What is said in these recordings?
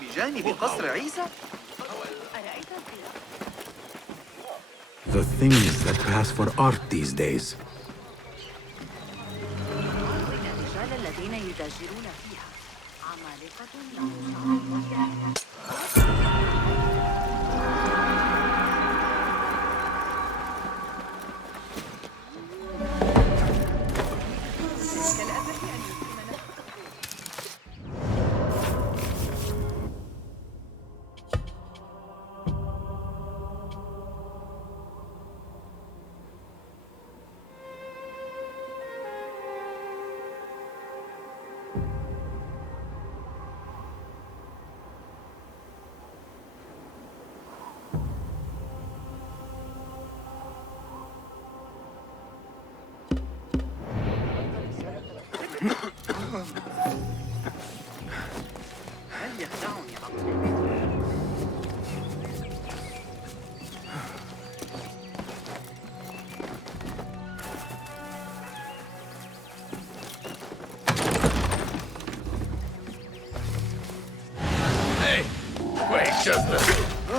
بجانب قصر عيسى. The things that pass for art these days. الرجال الذين يتاجرون فيها عمالقة لهم شعر. هل يخدعني عقلي؟ Hey! Wait just a...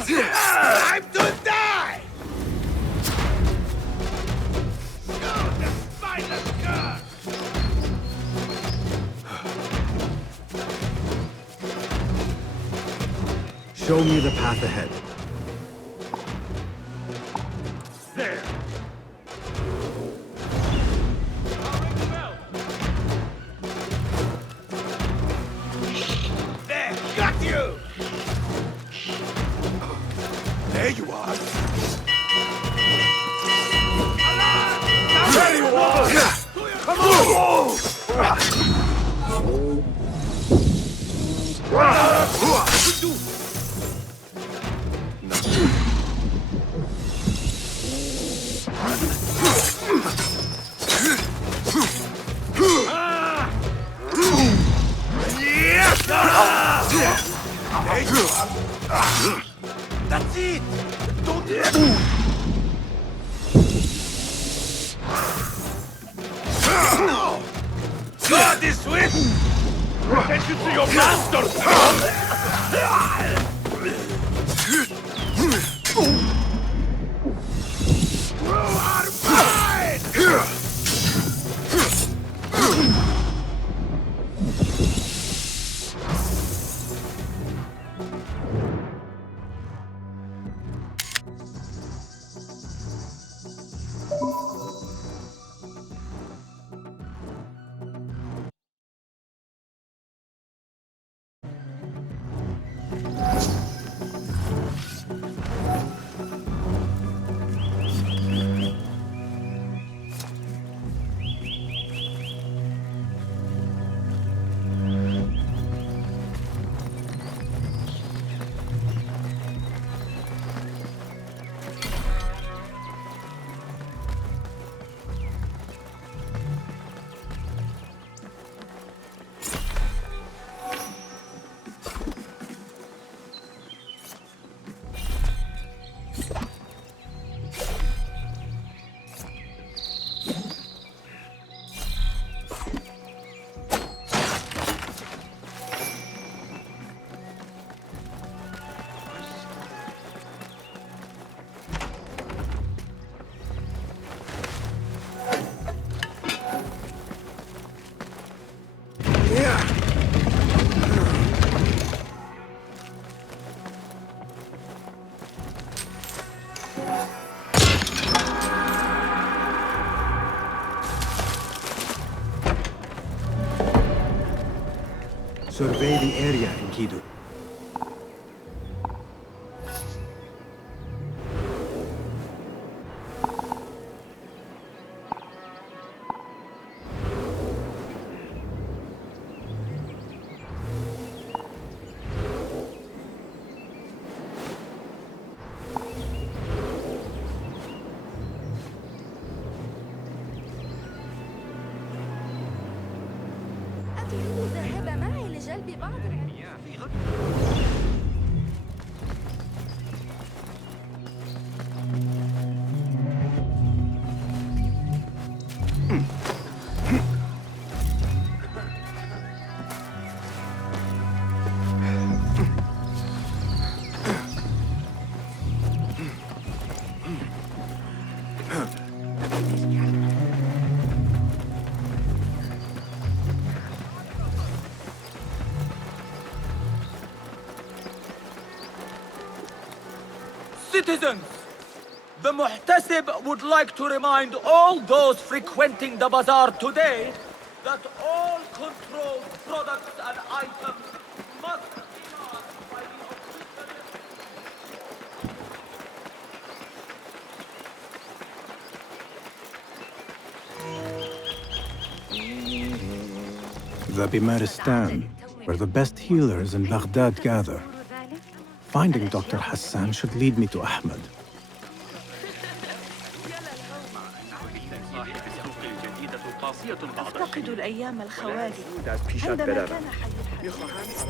Time to die! Go, the spineless god! Show me the path ahead. There! There! Got you! There you are! There you are! Come on! That's it! Don't No! God is swift! Attention to your master! You are mine! Survey the area, Enkidu. أتريد الذهاب معي لجلب بعض Citizens, the Muhtasib would like to remind all those frequenting the bazaar today that all controlled products and items must be marked by the official. The Bimaristan, where the best healers in Baghdad gather. Finding Dr. Hassan should lead me to Ahmed. أفتقد الأيام الخوالي عندما كان حي الحديث.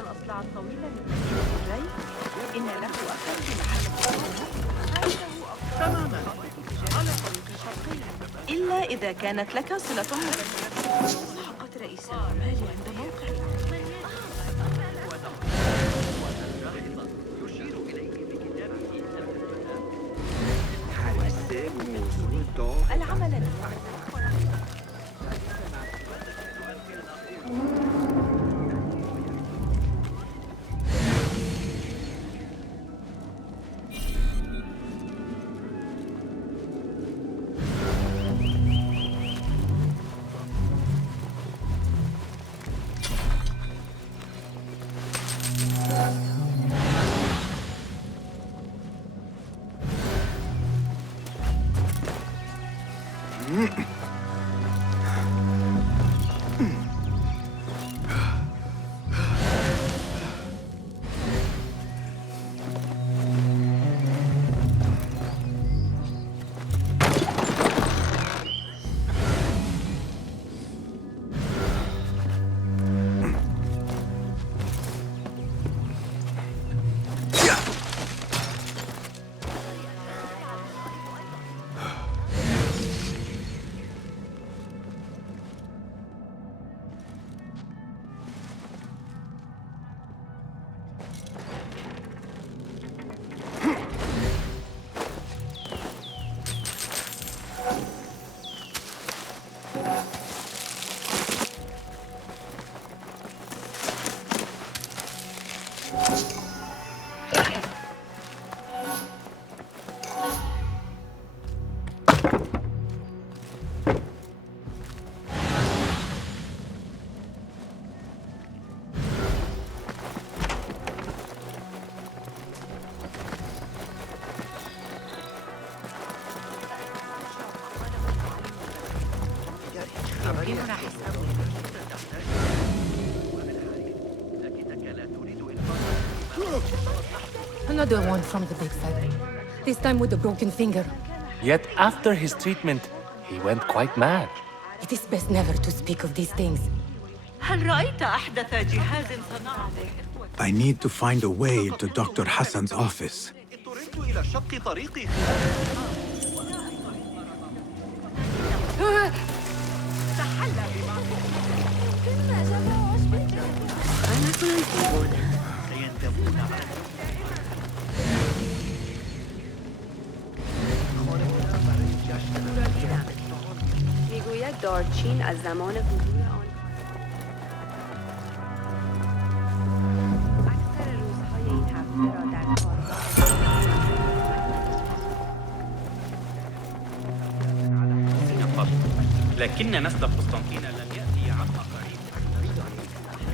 الأصلع الطويل من الري إن له أخا في محل عنده تماما على طريق شرقي إلا إذا كانت لك صلة حقت رئيس العمال عند موقع العمل Another one from the big fella. This time with a broken finger. Yet after his treatment, he went quite mad. It is best never to speak of these things. هل رأيت أحدث جهاز صنعه؟ I need to find a way to Dr. Hassan's office. اضطررت إلى شق طريقي. كنا جمع عشب سيندمون على میگوید دارچین از زمان حضور آن اکثر روزهای این هفته را در کار لكن نسل قسطنطين لم يأتي عما قريب.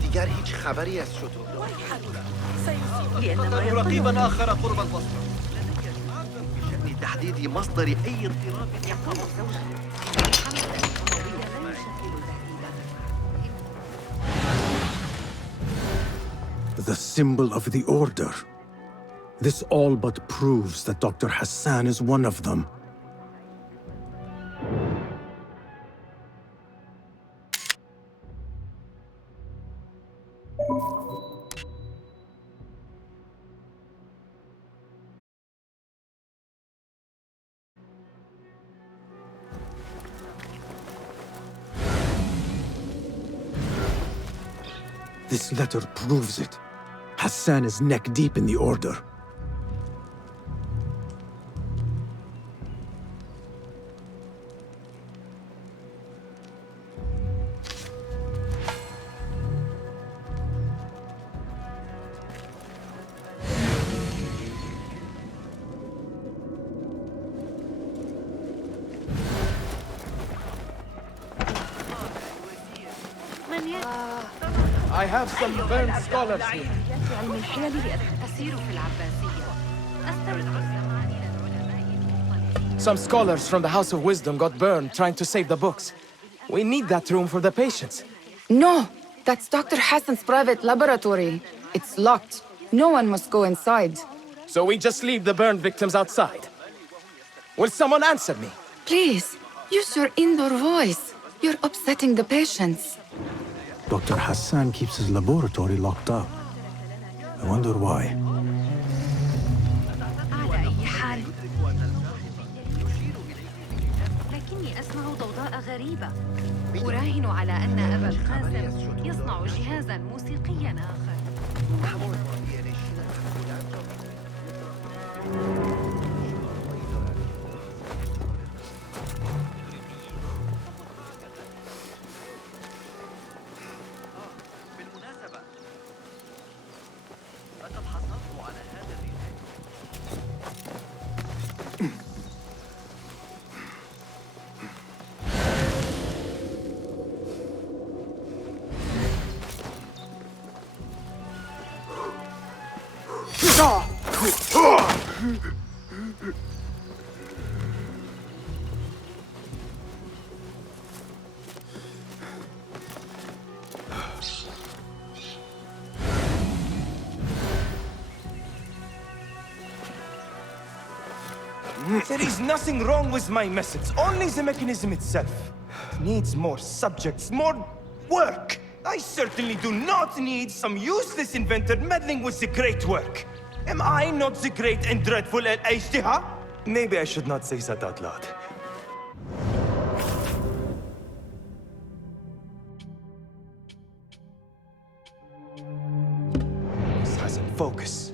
دیگر هیچ خبری از شطور. لأن ما يقول رقيبا آخر قرب البصرة. بشأن تحديد مصدر أي اضطراب يقع The symbol of the Order. This all but proves that Dr. Hassan is one of them. This letter proves it. Hassan is neck deep in the Order. I have some burned scholars here. علم الحيل أسير في العباسية. أستمع الزمان إلى العلماء. Some scholars from the House of Wisdom got burned trying to save the books. We need that room for the patients. No, that's Dr. Hassan's private laboratory. It's locked. No one must go inside. So we just leave the burned victims outside. Will someone answer me? Please, use your indoor voice. You're upsetting the patients. Dr. Hassan keeps his laboratory locked up. I wonder why. على أي حال. لكني أسمع ضوضاء غريبة. أراهن على أن أبا القاسم يصنع جهازاً موسيقياً آخر. There is nothing wrong with my methods, only the mechanism itself. It needs more subjects, more work. I certainly do not need some useless inventor meddling with the great work. Am I not the great and dreadful Al-Ajtiha? Maybe I should not say that out loud. This hasn't focus.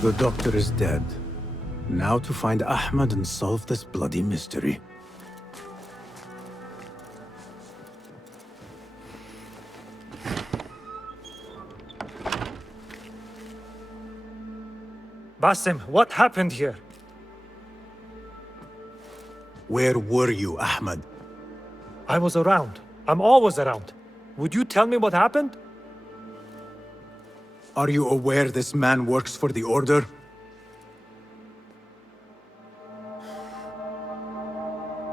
The doctor is dead. Now to find Ahmed and solve this bloody mystery. Basim, what happened here? Where were you, Ahmed? I was around. I'm always around. Would you tell me what happened? Are you aware this man works for the Order?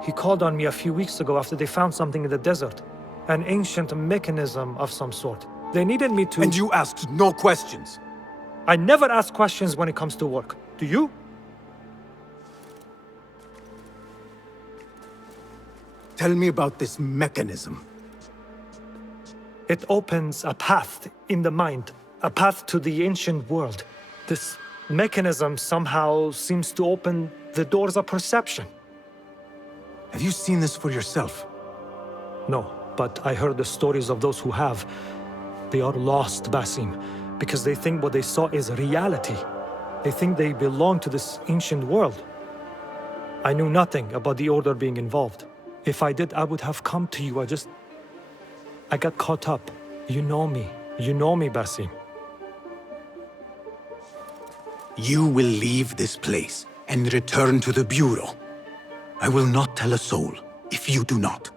He called on me a few weeks ago after they found something in the desert. An ancient mechanism of some sort. They needed me to— And you asked no questions? I never ask questions when it comes to work. Do you? Tell me about this mechanism. It opens a path in the mind, a path to the ancient world. This mechanism somehow seems to open the doors of perception. Have you seen this for yourself? No, but I heard the stories of those who have. They are lost, Basim, because they think what they saw is reality. They think they belong to this ancient world. I knew nothing about the Order being involved. If I did, I would have come to you. I got caught up. You know me. You know me, Basim. You will leave this place and return to the Bureau. I will not tell a soul if you do not.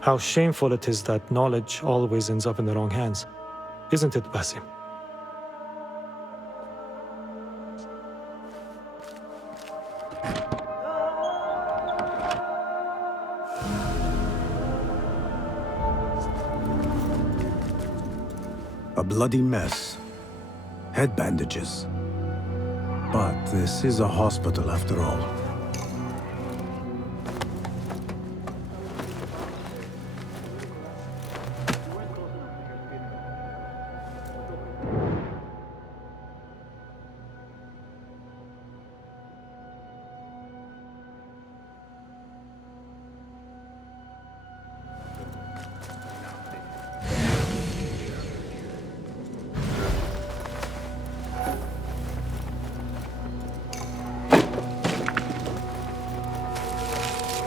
How shameful it is that knowledge always ends up in the wrong hands. Isn't it, Basim? A bloody mess. Head bandages. But this is a hospital after all.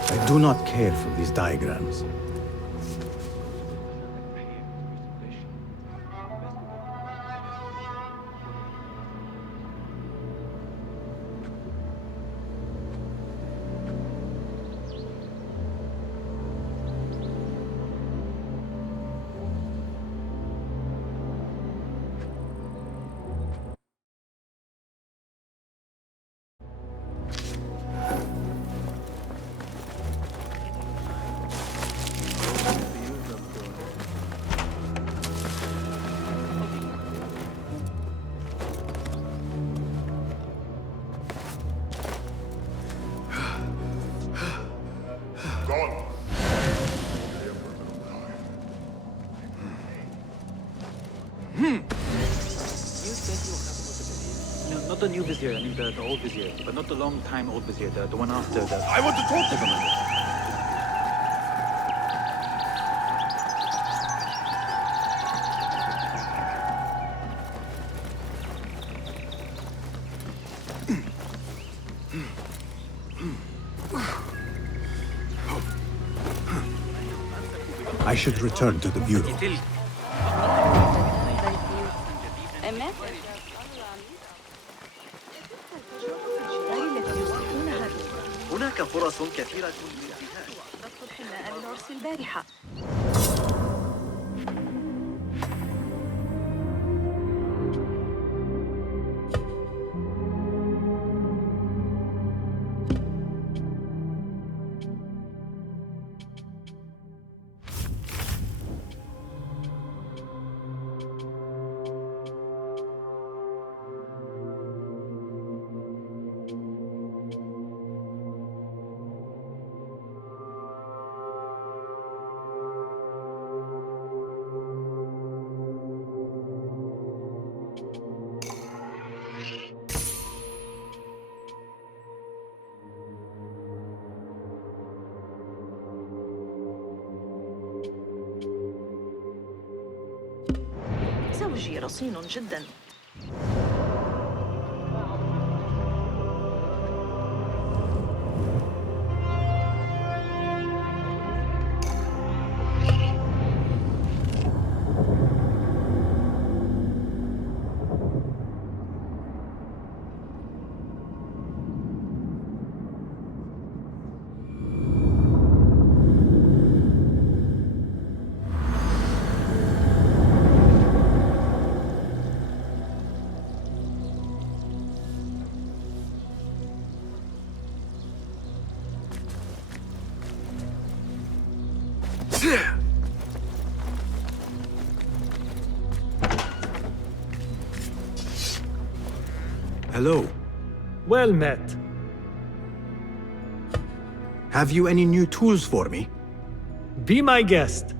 I do not care for these diagrams. No, not the new vizier, I mean the old vizier, but not the long time old vizier, the one after the... I want to talk to them. I should return to the Bureau. هناك فرص كثيرة للانتهاء. ضبط الحناء للعرس البارحة. الثلج رصين جدا. Hello. Well met. Have you any new tools for me? Be my guest.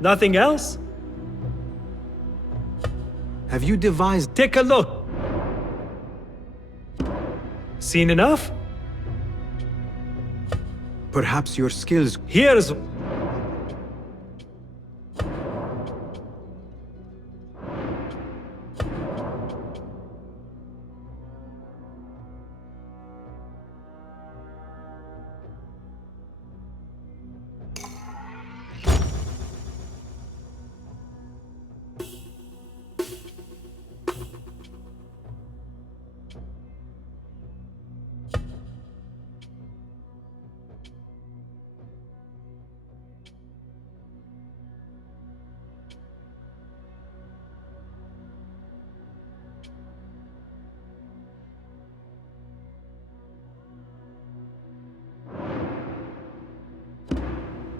Nothing else? Have you devised... Take a look. Seen enough? Perhaps your skills... Here's...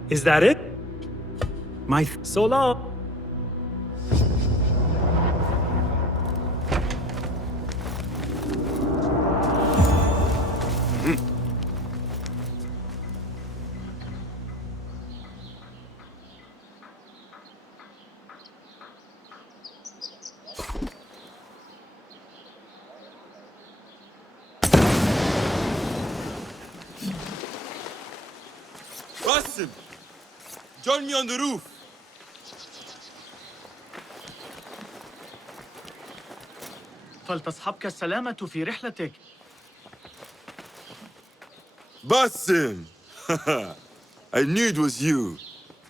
Is that it? So long. Basim! Join me on the roof! فلتصحبك السلامة في رحلتك. Basim! I knew it was you.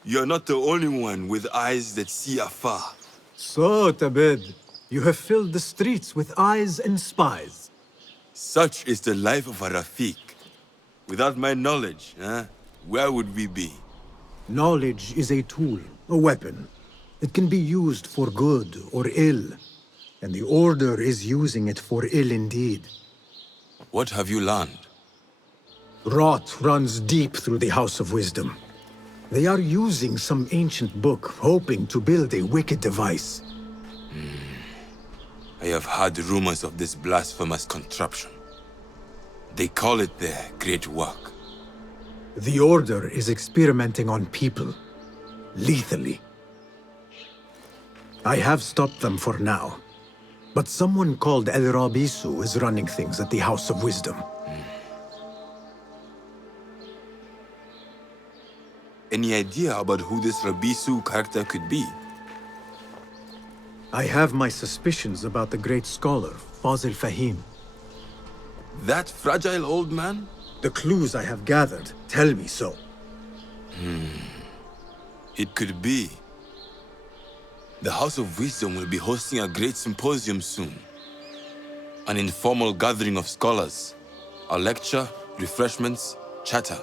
You're not the only one with eyes that see afar. So, Tabid, you have filled the streets with eyes and spies. Such is the life of a Rafiq. Without my knowledge, where would we be? Knowledge is a tool, a weapon. It can be used for good or ill. And the Order is using it for ill indeed. What have you learned? Rot runs deep through the House of Wisdom. They are using some ancient book, hoping to build a wicked device. I have heard rumors of this blasphemous contraption. They call it their great work. The Order is experimenting on people, lethally. I have stopped them for now. But someone called El Rabisu is running things at the House of Wisdom. Any idea about who this Rabisu character could be? I have my suspicions about the great scholar, Fazil Fahim. That fragile old man? The clues I have gathered tell me so. It could be. The House of Wisdom will be hosting a great symposium soon. An informal gathering of scholars. A lecture, refreshments, chatter.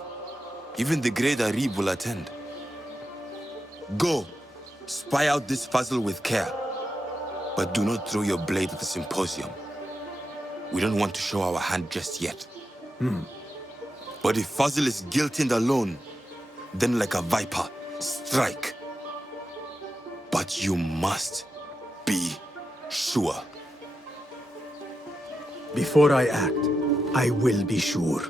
Even the great Arib will attend. Go, spy out this Fazil with care. But do not throw your blade at the symposium. We don't want to show our hand just yet. But if Fazil is guilty and alone, then like a viper, strike. But you must be sure. Before I act, I will be sure.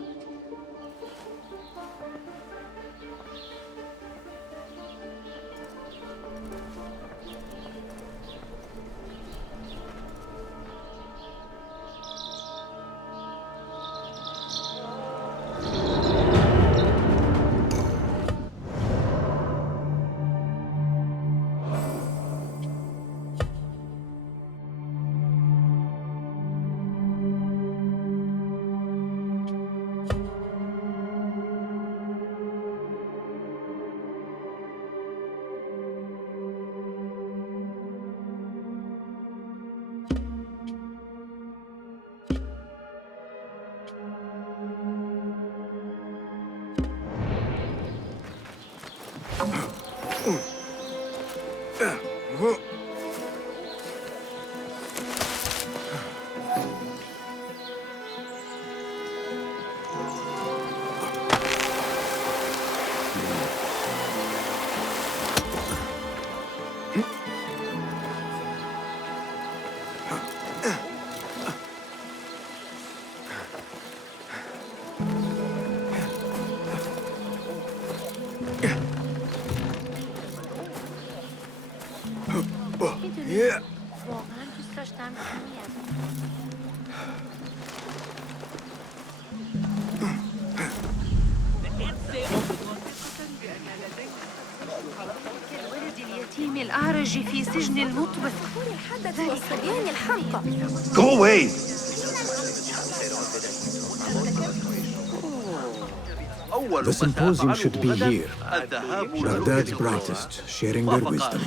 الخارج في سجن المطبخ. حدث والصبيان الحمقى. Go away! The symposium should be here. Baghdad's brightest, sharing their wisdom.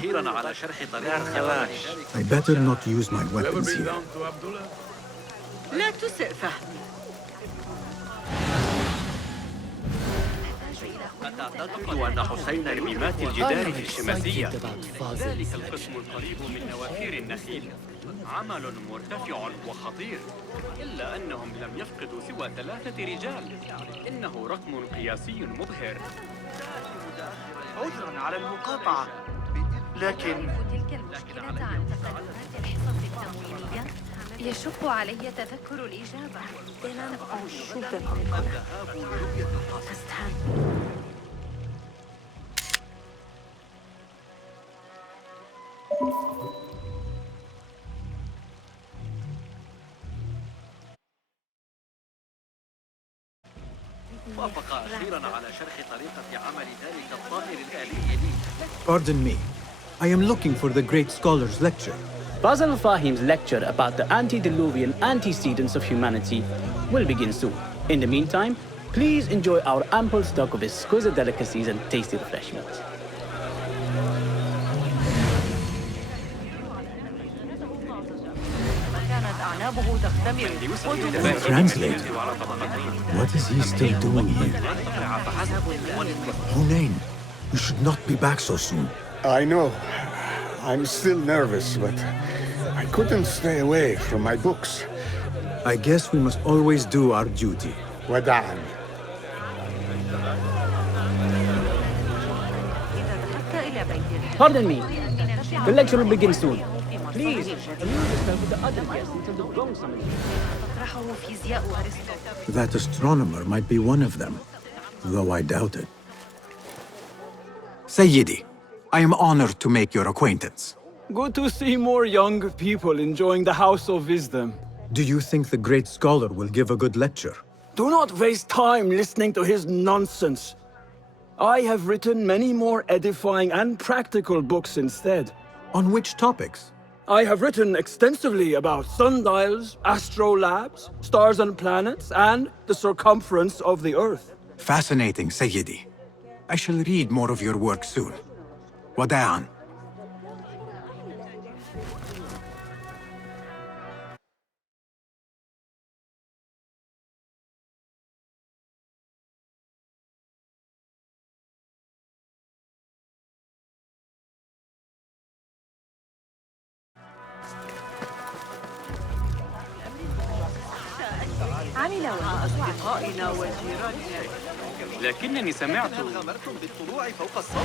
I better not use my weapons here. لا تسئ فهمي. أعتقد أن حسين رميمات الجدار في الشماسية. ذلك القسم القريب من نوافير النخيل عمل مرتفع وخطير، إلا أنهم لم يفقدوا سوى 3 رجال. إنه رقم قياسي مبهر. عذرا على المقاطعة، لكن تلك المشكلة عن تقدمات الحصص التموينية يشق علي تذكر الإجابة. وافق أخيرا على شرح طريقة عمل ذلك الطائر الآلي لي. Pardon me. I am looking for the great scholar's lecture. Basil Fahim's lecture about the antediluvian antecedents of humanity will begin soon. In the meantime, please enjoy our ample stock of exquisite delicacies and tasty refreshments. Translate. What is he still doing here? Hunain, you should not be back so soon. I know. I'm still nervous, but I couldn't stay away from my books. I guess we must always do our duty. وداعاً. Pardon me. The lecture will begin soon. Please, amuse yourself with the other guests until the gong summons you. That astronomer might be one of them, though I doubt it. Sayyidi, I am honored to make your acquaintance. Good to see more young people enjoying the House of Wisdom. Do you think the great scholar will give a good lecture? Do not waste time listening to his nonsense. I have written many more edifying and practical books instead. On which topics? I have written extensively about sundials, astrolabes, stars and planets, and the circumference of the Earth. Fascinating, Sayyidi. I shall read more of your work soon. Wada'an. عمل مع أصدقائنا وجيراننا. لكنني سمعت غامرتم بالطلوع فوق السطح.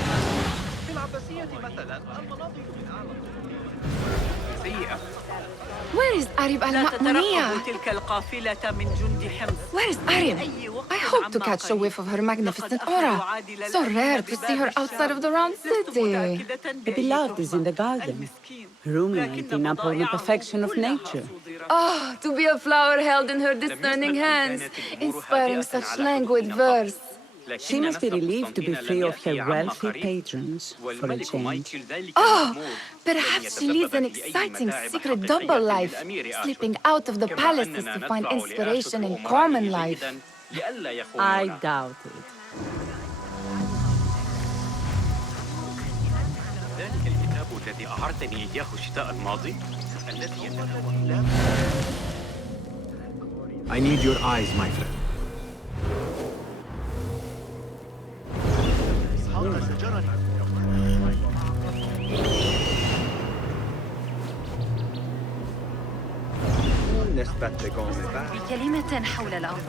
في العباسية مثلا المناظر من أعلى سيئة. Where is Arib al-Ma'muniyah? تلك القافلة من جند حمص. Where is Arib? I hope to catch a whiff of her magnificent aura. So rare to see her outside of the round city. The beloved is in the garden, ruminating upon the perfection of nature. Oh, to be a flower held in her discerning hands, inspiring such languid verse. She must be relieved to be free of her wealthy patrons for a change. Oh, perhaps she leads an exciting secret double life, slipping out of the palaces to find inspiration in common life. I doubt it. ذلك الكتاب الذي أعرتني إياه الشتاء الماضي الذي يتناول I need your eyes, my friend. بكلمة حول الأمر.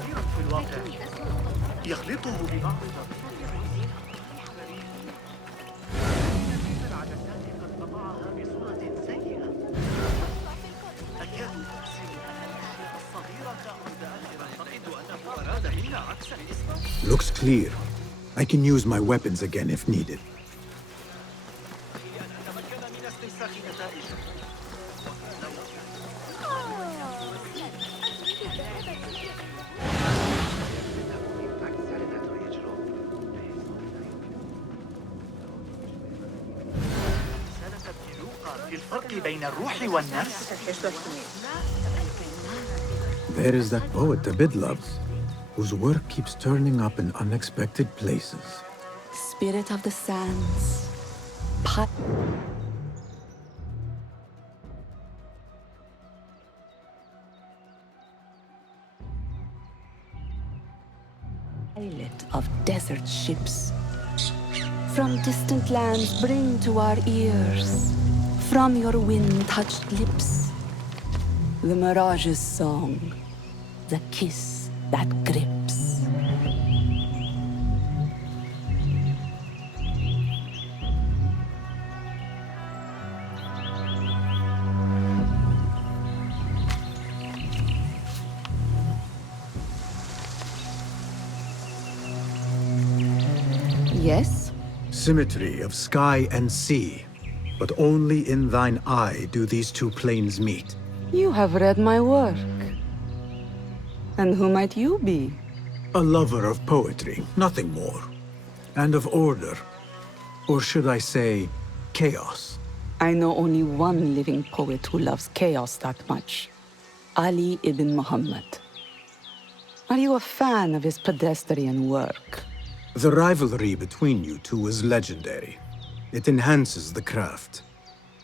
يخلطه ببعض Looks clear. I can use my weapons again if needed. بين الروح والنفس. There is that poet Abid loves, whose work keeps turning up in unexpected places. Spirit of the sands. Pilot of desert ships. From distant lands bring to our ears, from your wind-touched lips, the mirage's song, the kiss that grips. Yes? Symmetry of sky and sea, but only in thine eye do these two planes meet. You have read my work. And who might you be? A lover of poetry, nothing more. And of order. Or should I say, chaos. I know only one living poet who loves chaos that much. Ali ibn Muhammad. Are you a fan of his pedestrian work? The rivalry between you two is legendary. It enhances the craft.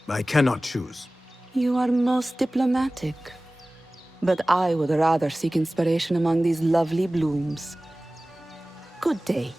I cannot choose. You are most diplomatic. But I would rather seek inspiration among these lovely blooms. Good day.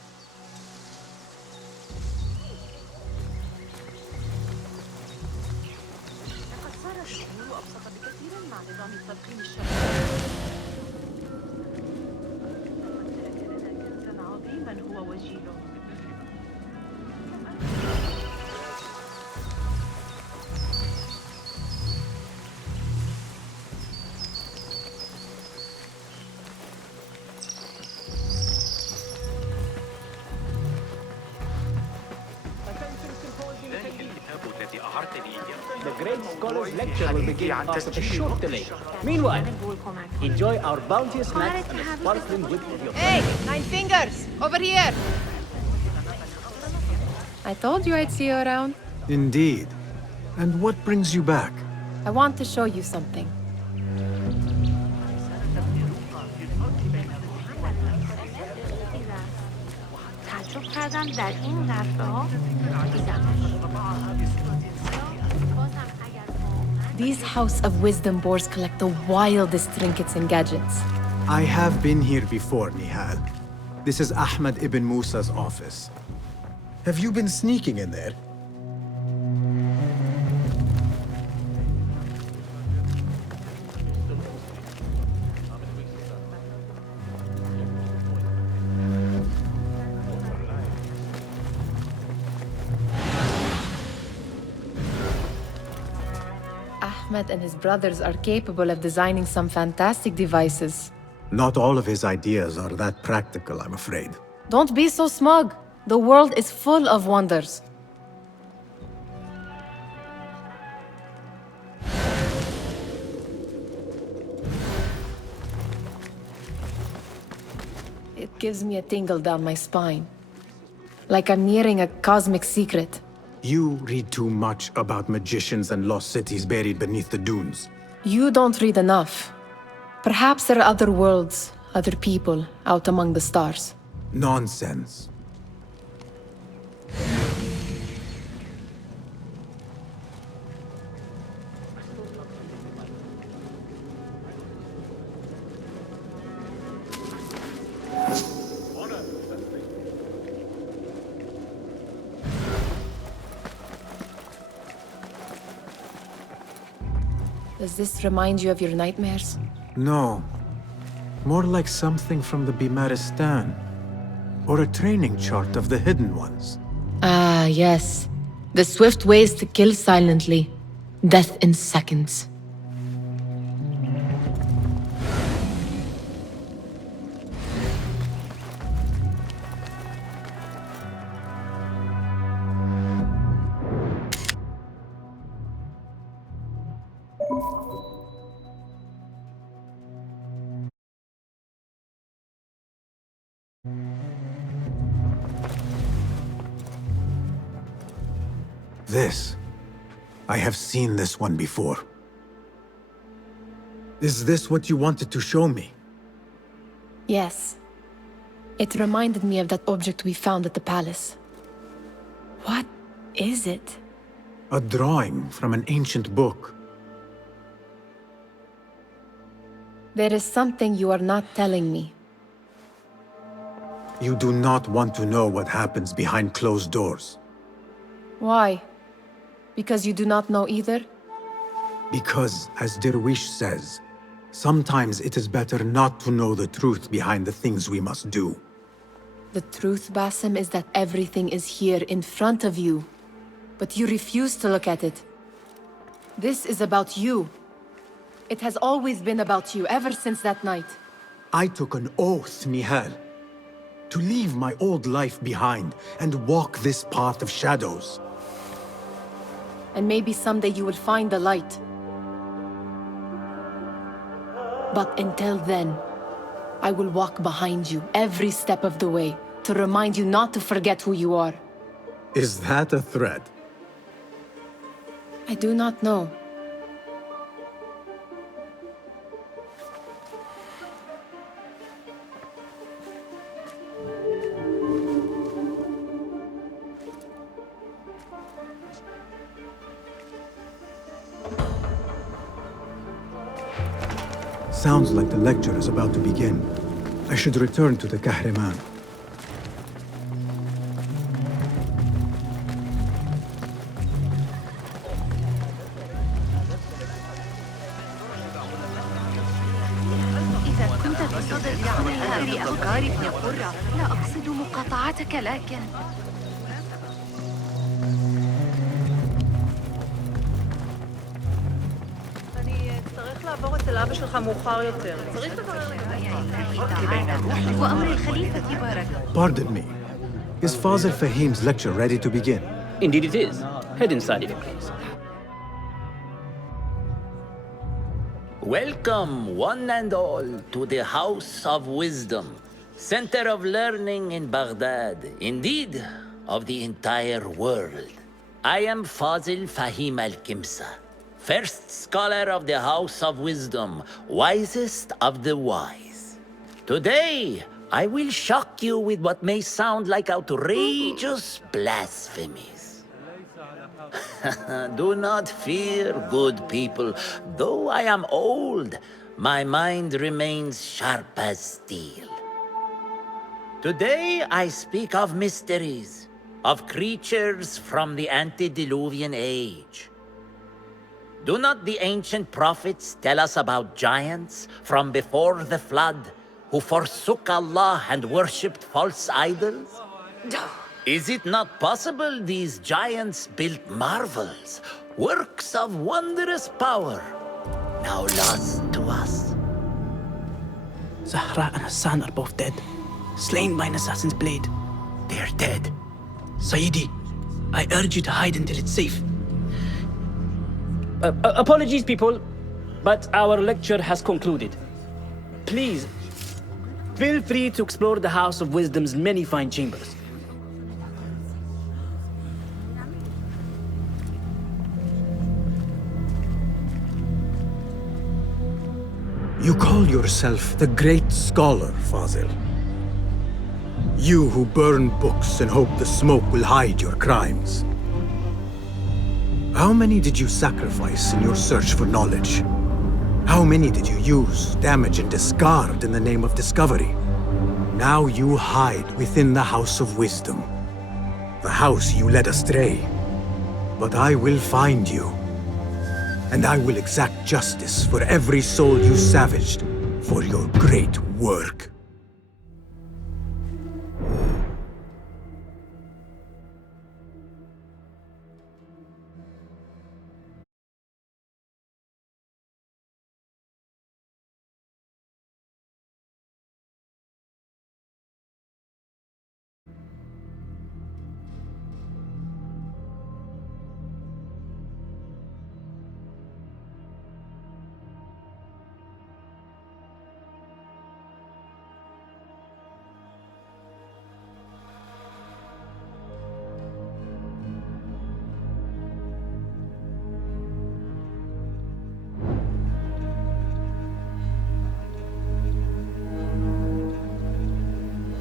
The Great Scholars Lecture will begin after a short delay. Meanwhile, enjoy our bounteous snacks and a sparkling whip of your Hey, Nine Fingers! Over here! I told you I'd see you around. Indeed. And what brings you back? I want to show you something. These House of Wisdom boars collect the wildest trinkets and gadgets. I have been here before, Nihal. This is Ahmed ibn Musa's office. Have you been sneaking in there? Ahmed and his brothers are capable of designing some fantastic devices. Not all of his ideas are that practical, I'm afraid. Don't be so smug. The world is full of wonders. It gives me a tingle down my spine. Like I'm nearing a cosmic secret. You read too much about magicians and lost cities buried beneath the dunes. You don't read enough. Perhaps there are other worlds, other people, out among the stars. Nonsense. Does this remind you of your nightmares? No. More like something from the Bimaristan. Or a training chart of the Hidden Ones. Ah, yes. The swift ways to kill silently. Death in seconds. This. I have seen this one before. Is this what you wanted to show me? Yes. It reminded me of that object we found at the palace. What is it? A drawing from an ancient book. There is something you are not telling me. You do not want to know what happens behind closed doors. Why? Because you do not know either? Because, as Derwish says, sometimes it is better not to know the truth behind the things we must do. The truth, Basim, is that everything is here in front of you. But you refuse to look at it. This is about you. It has always been about you, ever since that night. I took an oath, Nihal, to leave my old life behind and walk this path of shadows. And maybe someday you will find the light. But until then, I will walk behind you every step of the way to remind you not to forget who you are. Is that a threat? I do not know. Sounds like the lecture is about to begin. I should return to the Kahraman. إذا كنت بصدد دعمها بأفكار ابن قرة، لا أقصد مقاطعتك لكن צריך לעבור אצל אבא שלך מאוחר יותר. צריך לברר وأمر الخليفة بارك. Pardon me. Is Fazil Fahim's lecture ready to begin? Indeed it is. Head inside if you please. Welcome, one and all, to the House of Wisdom, center of learning in Baghdad, indeed, of the entire world. I am Fazil Fahim al-Kimsa, first scholar of the House of Wisdom, wisest of the wise. Today, I will shock you with what may sound like outrageous blasphemies. Do not fear, good people. Though I am old, my mind remains sharp as steel. Today, I speak of mysteries, of creatures from the antediluvian age. Do not the ancient prophets tell us about giants from before the flood who forsook Allah and worshipped false idols? Is it not possible these giants built marvels, works of wondrous power, now lost to us? Zahra and Hassan are both dead, slain by an assassin's blade. They're dead. Sayyidi, I urge you to hide until it's safe. Apologies, people, but our lecture has concluded. Please, feel free to explore the House of Wisdom's many fine chambers. You call yourself the great scholar, Fazil. You who burn books and hope the smoke will hide your crimes. How many did you sacrifice in your search for knowledge? How many did you use, damage, and discard in the name of discovery? Now you hide within the House of Wisdom, the house you led astray. But I will find you, and I will exact justice for every soul you savaged for your great work.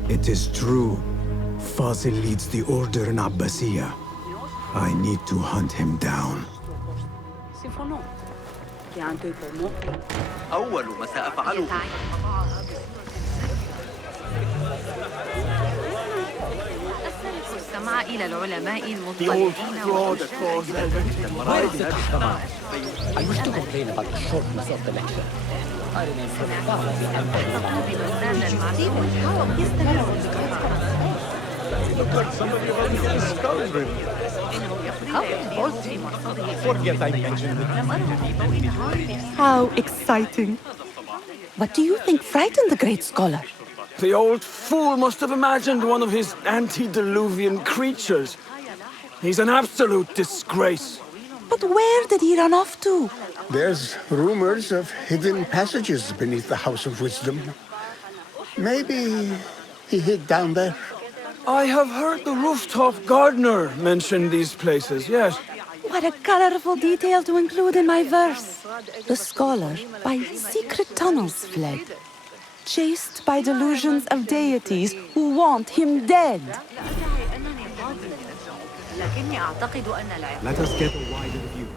It is true. Fazil leads the order in Abbasiyah. I need to hunt him down. أول ما سأفعله استمع إلى العلماء المطلعين I wish to complain about the shortness of the lecture. I remain Forget I mentioned it. How exciting. What do you think frightened the great scholar? The old fool must have imagined one of his antediluvian creatures. He's an absolute disgrace. But where did he run off to? There's rumors of hidden passages beneath the House of Wisdom. Maybe he hid down there. I have heard the rooftop gardener mention these places, yes. What a colorful detail to include in my verse. The scholar by secret tunnels fled, chased by delusions of deities who want him dead. Let us get a wider view.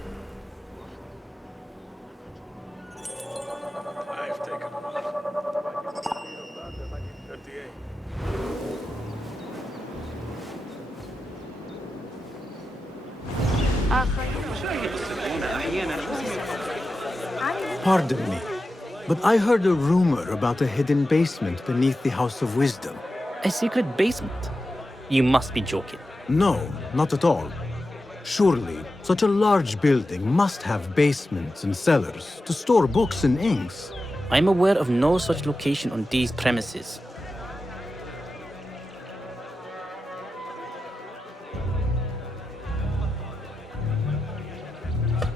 I've taken Pardon me, but I heard a rumor about a hidden basement beneath the House of Wisdom. A secret basement? You must be joking. No, not at all. Surely, such a large building must have basements and cellars to store books and inks. I'm aware of no such location on these premises.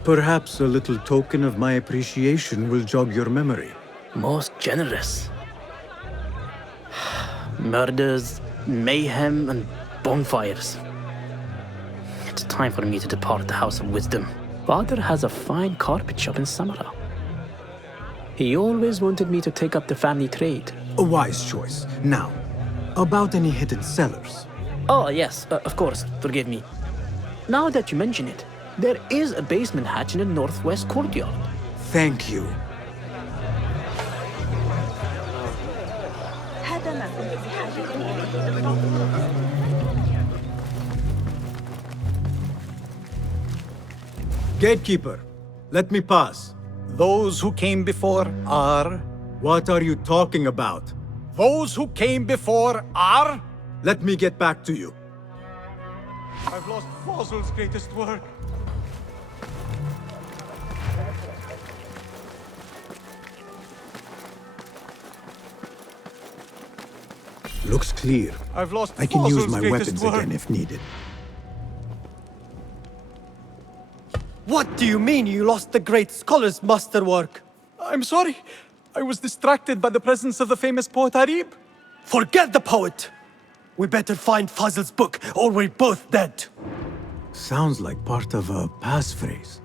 Perhaps a little token of my appreciation will jog your memory. Most generous. Murders, mayhem, and bonfires. It's time for me to depart the House of Wisdom. Father has a fine carpet shop in Samara. He always wanted me to take up the family trade. A wise choice. Now, about any hidden cellars? Oh, yes, of course, forgive me. Now that you mention it, there is a basement hatch in the northwest courtyard. Thank you. Gatekeeper, let me pass. Those who came before are... What are you talking about? Those who came before are... Let me get back to you. I've lost Fazil's greatest work. Looks clear. I've lost I can use Fazil's my greatest weapons work. again if needed. What do you mean you lost the great scholar's masterwork? I'm sorry. I was distracted by the presence of the famous poet Arib. Forget the poet! We better find Fazil's book, or we're both dead. Sounds like part of a passphrase.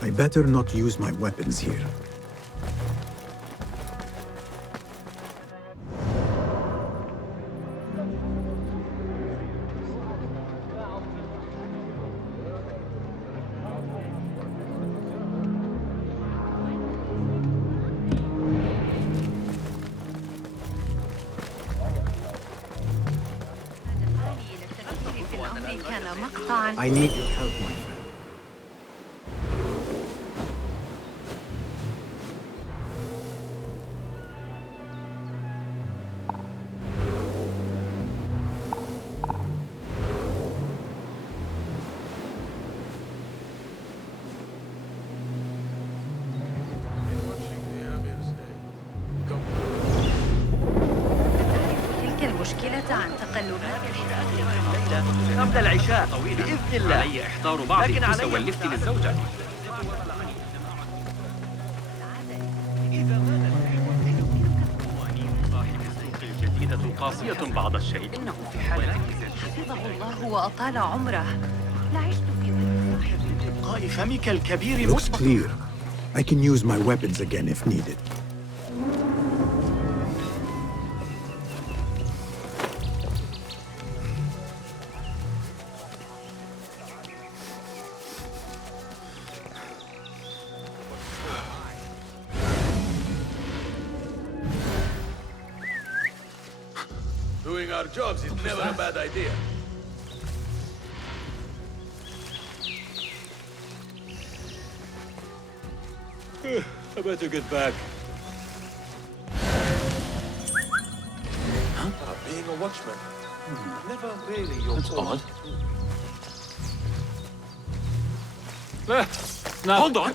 I better not use my weapons here. I need your help, my friend. قبل العشاء طويلة بإذن الله. علي إحضار بعض الكوس واللفت للزوجة. صاحب السوق الجديدة قاسية بعض الشيء. إنه في حالة حفظه الله وأطال عمره. لعشت في ظل صاحبي. إبقاء فمك الكبير Looks clear. I can use my weapons again if needed. Doing our jobs is never a bad idea. I better get back. Being a watchman, never really your fault. Now, hold on.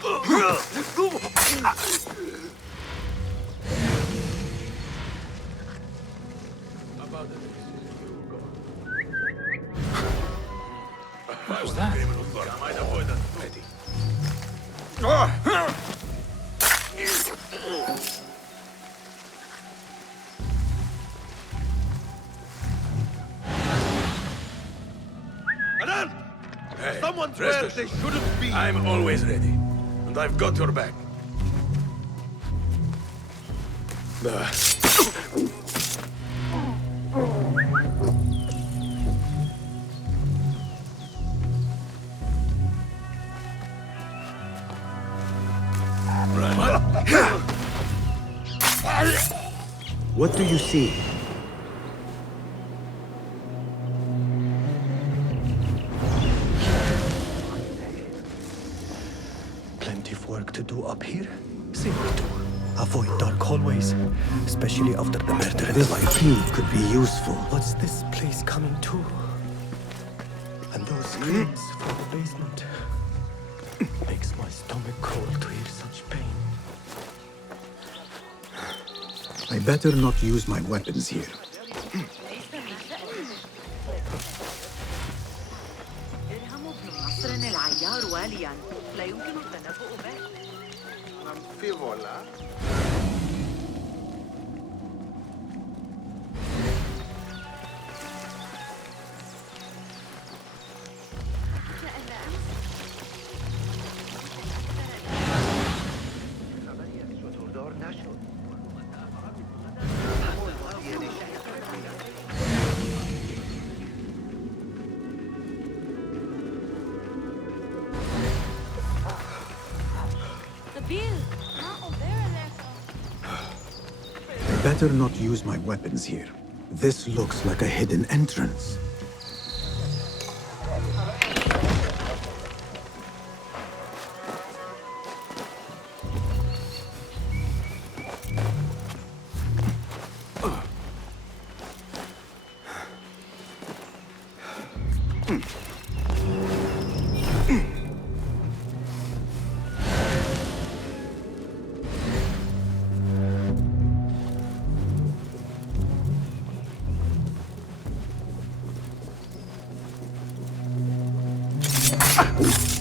What was that? I might avoid that. Ready. Anan! Hey, Someone's rest where assured. they shouldn't be. I'm always ready. And I've got your back. What do you see? Plenty of work to do up here. Simply to avoid dark hallways, especially after the murder in the This library. key could be useful. What's this place coming to? And those screams from the basement. Makes my stomach cold to hear such pain. I better not use my weapons here. درهم ابن نصر العيار واليا لا يمكن التنبؤ به. I better not use my weapons here. This looks like a hidden entrance.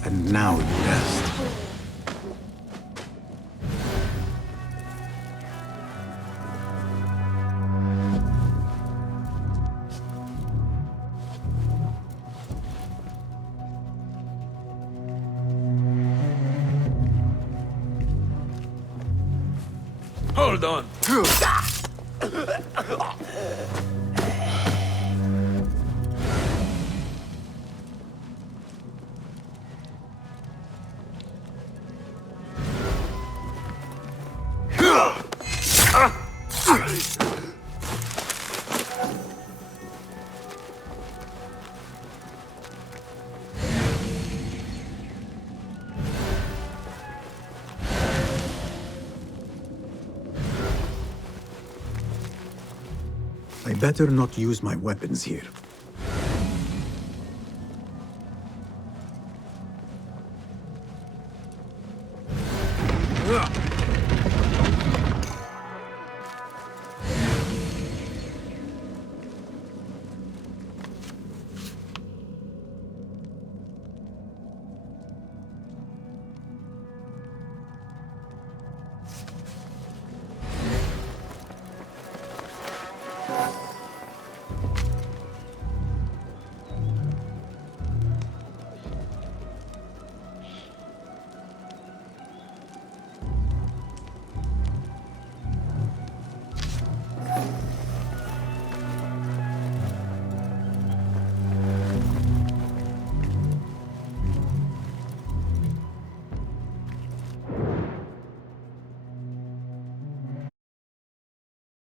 And now you rest. Hold on. I better not use my weapons here.